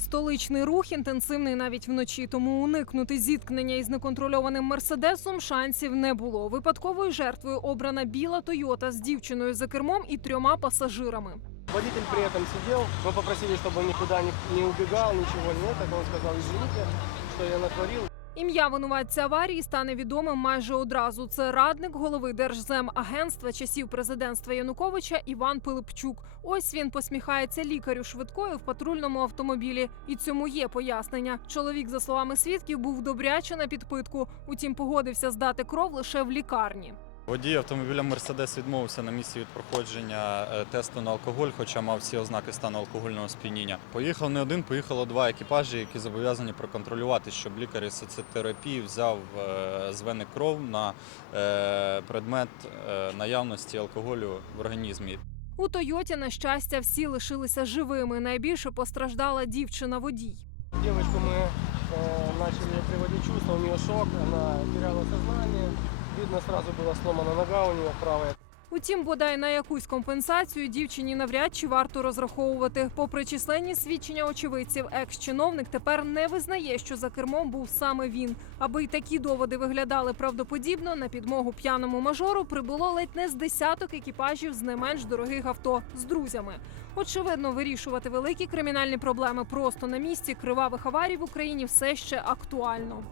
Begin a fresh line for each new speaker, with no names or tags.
Столичний рух інтенсивний навіть вночі, тому уникнути зіткнення із неконтрольованим мерседесом шансів не було. Випадковою жертвою обрана біла Тойота з дівчиною за кермом і трьома пасажирами.
Водитель при этом сидел, мы попросили, чтобы он никуда не, не убегал, ничего не это. Он сказал, извините, что я натворил.
Ім'я винуватця аварії стане відомим майже одразу. Це радник голови Держземагентства часів президентства Януковича Іван Пилипчук. Ось він посміхається лікарю швидкою в патрульному автомобілі. І цьому є пояснення. Чоловік, за словами свідків, був добряче на підпитку. Утім, погодився здати кров лише в лікарні.
Водій автомобіля Мерседес відмовився на місці від проходження е, тесту на алкоголь, хоча мав всі ознаки стану алкогольного сп'яніння. Поїхав не один, поїхало два екіпажі, які зобов'язані проконтролювати, щоб лікар із соціотерапії взяв е, з вени кров на е, предмет наявності алкоголю в організмі.
У Тойоті, на щастя, всі лишилися живими. Найбільше постраждала дівчина водій.
Девочку мы э, начали ей приводить в чувство, у нее шок, она теряла сознание. Видно, сразу была сломана нога у нее правая.
Утім, бодай на якусь компенсацію дівчині навряд чи варто розраховувати. Попри численні свідчення очевидців, екс-чиновник тепер не визнає, що за кермом був саме він. Аби й такі доводи виглядали правдоподібно, на підмогу п'яному мажору прибуло ледь не з десяток екіпажів з не менш дорогих авто з друзями. Очевидно, вирішувати великі кримінальні проблеми просто на місці кривавих аварій в Україні все ще актуально.